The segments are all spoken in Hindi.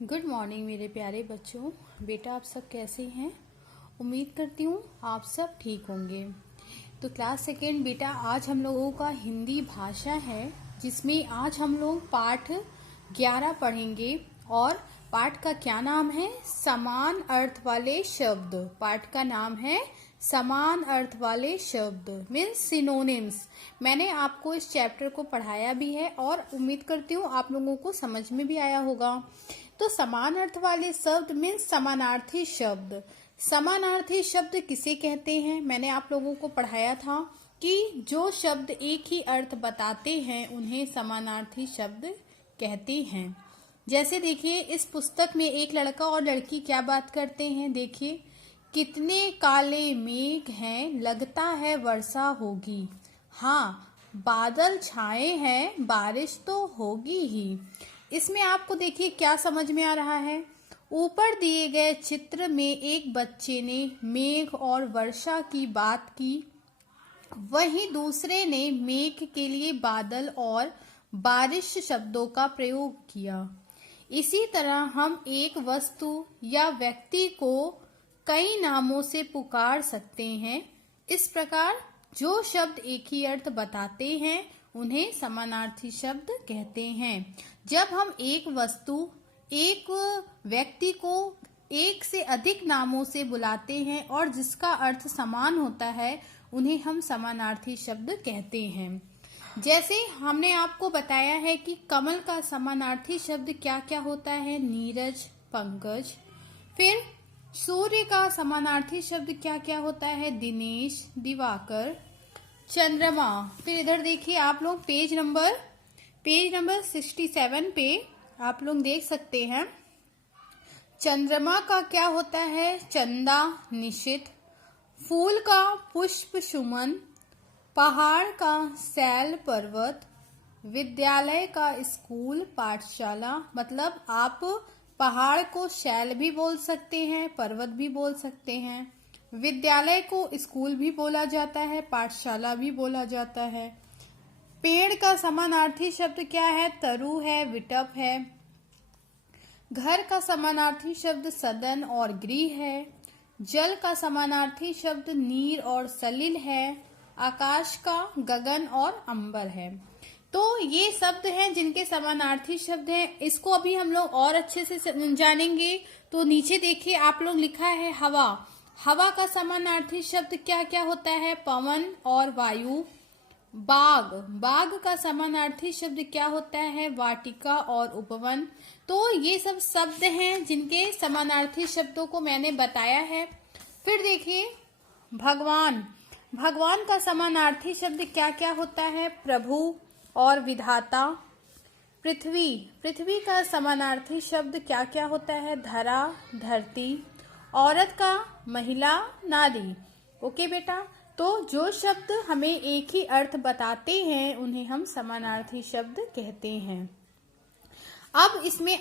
गुड मॉर्निंग मेरे प्यारे बच्चों। बेटा आप सब कैसे हैं? उम्मीद करती हूँ आप सब ठीक होंगे। तो क्लास सेकेंड बेटा आज हम लोगों का हिंदी भाषा है, जिसमें आज हम लोग पाठ 11 पढ़ेंगे। और पाठ का क्या नाम है? समान अर्थ वाले शब्द। पाठ का नाम है समान अर्थ वाले शब्द मीन्स सिनोनिम्स। मैंने आपको इस चैप्टर को पढ़ाया भी है और उम्मीद करती हूँ आप लोगों को समझ में भी आया होगा। तो समान अर्थ वाले शब्द मीन्स समानार्थी शब्द। समानार्थी शब्द किसे कहते हैं? मैंने आप लोगों को पढ़ाया था कि जो शब्द एक ही अर्थ बताते हैं उन्हें समानार्थी शब्द कहते हैं। जैसे देखिए, इस पुस्तक में एक लड़का और लड़की क्या बात करते हैं। देखिए, कितने काले मेघ हैं, लगता है वर्षा होगी। हाँ, बादल छाए हैं, बारिश तो होगी ही। इसमें आपको देखिए क्या समझ में आ रहा है। ऊपर दिए गए चित्र में एक बच्चे ने मेघ और वर्षा की बात की, वहीं दूसरे ने मेघ के लिए बादल और बारिश शब्दों का प्रयोग किया। इसी तरह हम एक वस्तु या व्यक्ति को कई नामों से पुकार सकते हैं। इस प्रकार जो शब्द एक ही अर्थ बताते हैं उन्हें समानार्थी शब्द कहते हैं। जब हम एक वस्तु, एक व्यक्ति को एक से अधिक नामों से बुलाते हैं और जिसका अर्थ समान होता है, उन्हें हम समानार्थी शब्द कहते हैं। जैसे हमने आपको बताया है कि कमल का समानार्थी शब्द क्या क्या होता है? नीरज, पंकज। फिर सूर्य का समानार्थी शब्द क्या क्या होता है? दिनेश, दिवाकर, चंद्रमा। फिर इधर देखिए आप लोग पेज नंबर 67 पे आप लोग देख सकते हैं। चंद्रमा का क्या होता है? चंदा, निशित। फूल का पुष्प, सुमन। पहाड़ का सैल, पर्वत। विद्यालय का स्कूल, पाठशाला। मतलब आप पहाड़ को शैल भी बोल सकते हैं, पर्वत भी बोल सकते हैं। विद्यालय को स्कूल भी बोला जाता है, पाठशाला भी बोला जाता है। पेड़ का समानार्थी शब्द क्या है? तरु है, विटप है। घर का समानार्थी शब्द सदन और गृह है। जल का समानार्थी शब्द नीर और सलिल है। आकाश का गगन और अंबर है। तो ये शब्द हैं जिनके समानार्थी शब्द हैं। इसको अभी हम लोग और अच्छे से जानेंगे। तो नीचे देखिए आप लोग लिखा है हवा। हवा का समानार्थी शब्द क्या क्या होता है? पवन और वायु। बाग, बाग का समानार्थी शब्द क्या होता है? वाटिका और उपवन। तो ये सब शब्द हैं जिनके समानार्थी शब्दों को मैंने बताया है। फिर देखिए भगवान। भगवान का समानार्थी शब्द क्या क्या होता है? प्रभु और विधाता। पृथ्वी, पृथ्वी का समानार्थी शब्द क्या क्या होता है? धरा, धरती। औरत का महिला, नारी। ओके बेटा, तो जो शब्द हमें एक ही अर्थ बताते हैं उन्हें हम समानार्थी शब्द कहते हैं। अब इसमें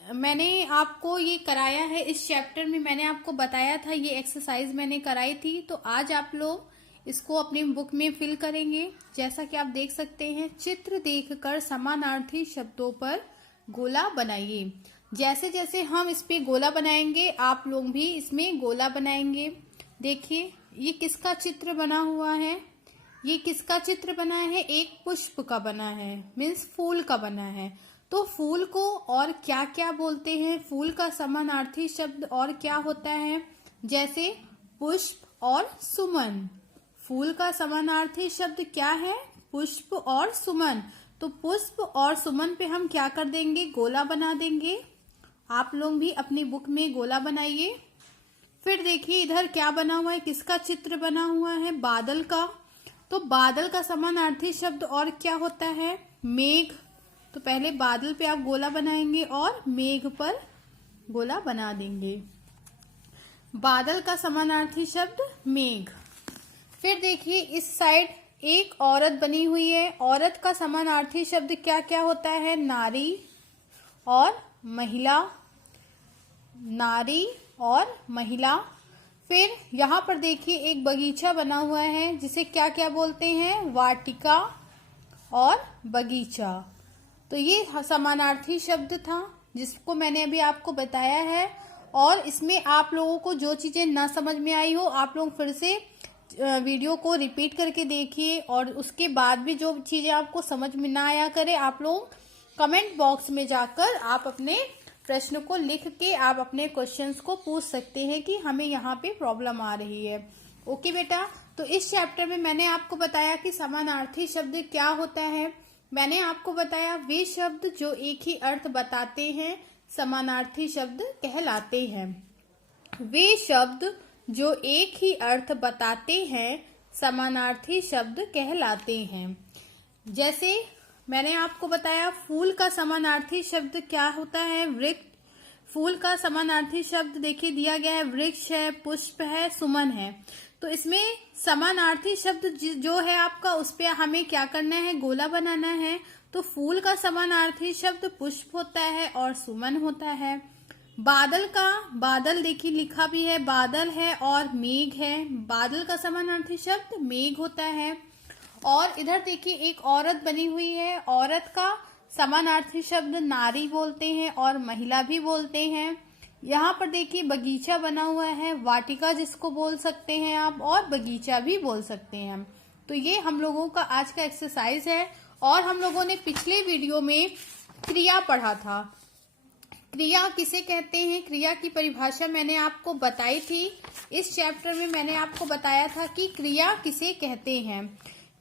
मैंने आपको ये कराया है, इस चैप्टर में मैंने आपको बताया था, ये एक्सरसाइज मैंने कराई थी। तो आज आप लोग इसको अपनी बुक में फिल करेंगे। जैसा कि आप देख सकते हैं, चित्र देखकर समानार्थी शब्दों पर गोला बनाइए। जैसे जैसे हम इस पे गोला बनाएंगे आप लोग भी इसमें गोला बनाएंगे। देखिए ये किसका चित्र बना हुआ है? ये किसका चित्र बना है? एक पुष्प का बना है, मीन्स फूल का बना है। तो फूल को और क्या क्या बोलते हैं? फूल का समानार्थी शब्द और क्या होता है? जैसे पुष्प और सुमन। फूल का समानार्थी शब्द क्या है? पुष्प और सुमन। तो पुष्प और सुमन पे हम क्या कर देंगे? गोला बना देंगे। आप लोग भी अपनी बुक में गोला बनाइए। फिर देखिए इधर क्या बना हुआ है? किसका चित्र बना हुआ है? बादल का। तो बादल का समानार्थी शब्द और क्या होता है? मेघ। तो पहले बादल पे आप गोला बनाएंगे और मेघ पर गोला बना देंगे। बादल का समानार्थी शब्द मेघ। फिर देखिए इस साइड एक औरत बनी हुई है। औरत का समानार्थी शब्द क्या क्या होता है? नारी और महिला। नारी और महिला। फिर यहाँ पर देखिए एक बगीचा बना हुआ है जिसे क्या क्या बोलते हैं? वाटिका और बगीचा। तो ये समानार्थी शब्द था। जिसको मैंने अभी आपको बताया है। और इसमें आप लोगों को जो चीज़ें ना समझ में आई हो, आप लोग फिर से वीडियो को रिपीट करके देखिए, और उसके बाद भी जो चीज़ें आपको समझ में ना आया करे, आप लोग कमेंट बॉक्स में जाकर आप अपने प्रश्न को लिख के आप अपने क्वेश्चंस को पूछ सकते हैं कि हमें यहाँ पे प्रॉब्लम आ रही है। ओके बेटा, तो इस चैप्टर में मैंने आपको बताया कि समानार्थी शब्द क्या होता है। मैंने आपको बताया वे शब्द जो एक ही अर्थ बताते हैं समानार्थी शब्द कहलाते हैं। वे शब्द जो एक ही अर्थ बताते हैं समानार्थी शब्द कहलाते हैं। जैसे मैंने आपको बताया फूल का समानार्थी शब्द क्या होता है, वृक्ष। फूल का समानार्थी शब्द देखिए दिया गया है, वृक्ष है, पुष्प है, सुमन है। तो इसमें समानार्थी शब्द जो है आपका, उस पे हमें क्या करना है, गोला बनाना है। तो फूल का समानार्थी शब्द पुष्प होता है और सुमन होता है। बादल का, बादल देखिए लिखा भी है, बादल है और मेघ है। बादल का समानार्थी शब्द मेघ होता है। और इधर देखिए एक औरत बनी हुई है, औरत का समानार्थी शब्द नारी बोलते हैं और महिला भी बोलते हैं। यहाँ पर देखिए बगीचा बना हुआ है, वाटिका जिसको बोल सकते हैं आप, और बगीचा भी बोल सकते हैं हम। तो ये हम लोगों का आज का एक्सरसाइज है। और हम लोगों ने पिछले वीडियो में क्रिया पढ़ा था। क्रिया किसे कहते हैं, क्रिया की परिभाषा मैंने आपको बताई थी। इस चैप्टर में मैंने आपको बताया था कि क्रिया किसे कहते हैं।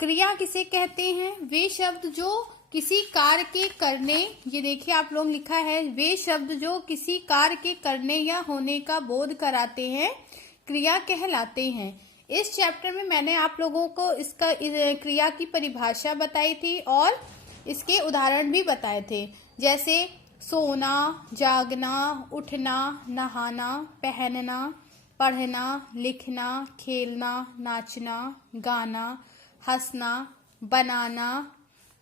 क्रिया किसे कहते हैं, वे शब्द जो किसी कार्य के करने, ये देखिए आप लोग लिखा है, वे शब्द जो किसी कार्य के करने या होने का बोध कराते हैं क्रिया कहलाते हैं। इस चैप्टर में मैंने आप लोगों को इसका क्रिया की परिभाषा बताई थी और इसके उदाहरण भी बताए थे। जैसे सोना, जागना, उठना, नहाना, पहनना, पढ़ना, लिखना, खेलना, नाचना, गाना, हंसना, बनाना,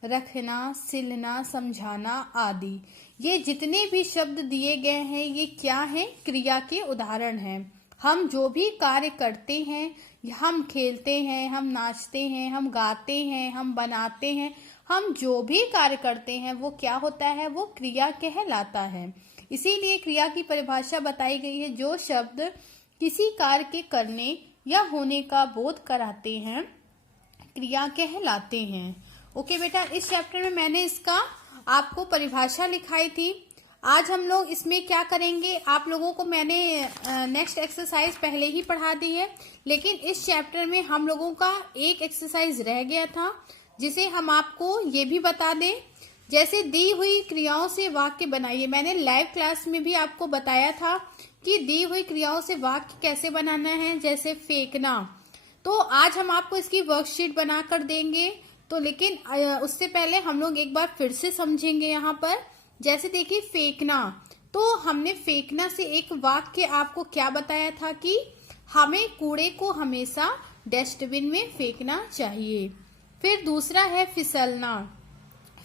रखना, सिलना, समझाना आदि। ये जितने भी शब्द दिए गए हैं ये क्या हैं, क्रिया के उदाहरण हैं। हम जो भी कार्य करते हैं, हम खेलते हैं, हम नाचते हैं, हम गाते हैं, हम बनाते हैं, हम जो भी कार्य करते हैं वो क्या होता है, वो क्रिया कहलाता है। इसीलिए क्रिया की परिभाषा बताई गई है, जो शब्द किसी कार्य के करने या होने का बोध कराते हैं क्रिया कहलाते हैं। ओके बेटा, इस चैप्टर में मैंने इसका आपको परिभाषा लिखाई थी। आज हम लोग इसमें क्या करेंगे, आप लोगों को मैंने नेक्स्ट एक्सरसाइज पहले ही पढ़ा दी है, लेकिन इस चैप्टर में हम लोगों का एक एक्सरसाइज रह गया था जिसे हम आपको ये भी बता दें। जैसे दी हुई क्रियाओं से वाक्य बनाइए। मैंने लाइव क्लास में भी आपको बताया था कि दी हुई क्रियाओं से वाक्य कैसे बनाना है। जैसे फेंकना, तो आज हम आपको इसकी वर्कशीट बना कर देंगे। तो लेकिन उससे पहले हम लोग एक बार फिर से समझेंगे यहाँ पर। जैसे देखिए फेंकना, तो हमने फेंकना से एक वाक्य आपको क्या बताया था कि हमें कूड़े को हमेशा डस्टबिन में फेंकना चाहिए। फिर दूसरा है फिसलना।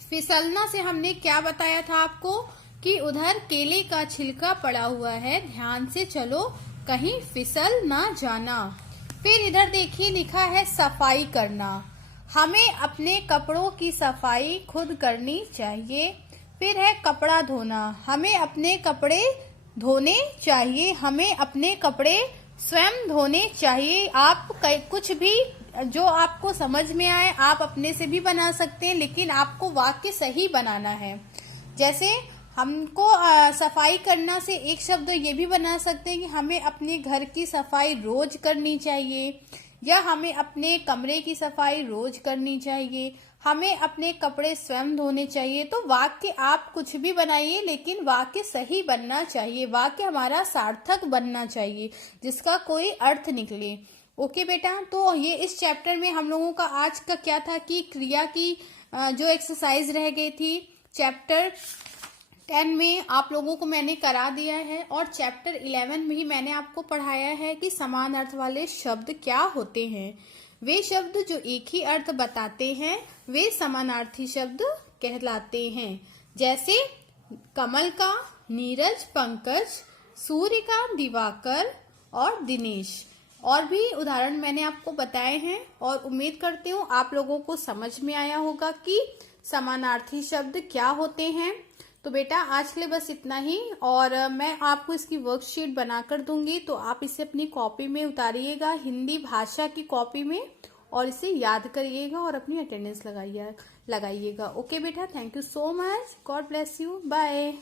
फिसलना से हमने क्या बताया था आपको कि उधर केले का छिलका पड़ा हुआ है, ध्यान से चलो कहीं फिसल ना जाना। फिर इधर देखिए लिखा है सफाई करना, हमें अपने कपड़ों की सफाई खुद करनी चाहिए। फिर है कपड़ा धोना, हमें अपने कपड़े धोने चाहिए, हमें अपने कपड़े स्वयं धोने चाहिए। आप कुछ भी जो आपको समझ में आए आप अपने से भी बना सकते हैं, लेकिन आपको वाक्य सही बनाना है। जैसे हमको सफाई करना से एक शब्द ये भी बना सकते हैं कि हमें अपने घर की सफाई रोज करनी चाहिए, या हमें अपने कमरे की सफाई रोज करनी चाहिए, हमें अपने कपड़े स्वयं धोने चाहिए। तो वाक्य आप कुछ भी बनाइए, लेकिन वाक्य सही बनना चाहिए, वाक्य हमारा सार्थक बनना चाहिए, जिसका कोई अर्थ निकले। ओके बेटा, तो ये इस चैप्टर में हम लोगों का आज का क्या था कि क्रिया की जो एक्सरसाइज रह गई थी चैप्टर 10 में आप लोगों को मैंने करा दिया है, और चैप्टर 11 में ही मैंने आपको पढ़ाया है कि समान अर्थ वाले शब्द क्या होते हैं। वे शब्द जो एक ही अर्थ बताते हैं वे समानार्थी शब्द कहलाते हैं। जैसे कमल का नीरज, पंकज, सूर्य का दिवाकर और दिनेश। और भी उदाहरण मैंने आपको बताए हैं, और उम्मीद करती हूँ आप लोगों को समझ में आया होगा कि समानार्थी शब्द क्या होते हैं। तो बेटा आज के लिए बस इतना ही, और मैं आपको इसकी वर्कशीट बनाकर दूंगी, तो आप इसे अपनी कॉपी में उतारिएगा, हिंदी भाषा की कॉपी में, और इसे याद करिएगा और अपनी अटेंडेंस लगाइएगा। ओके बेटा, thank you so much, God bless you, bye.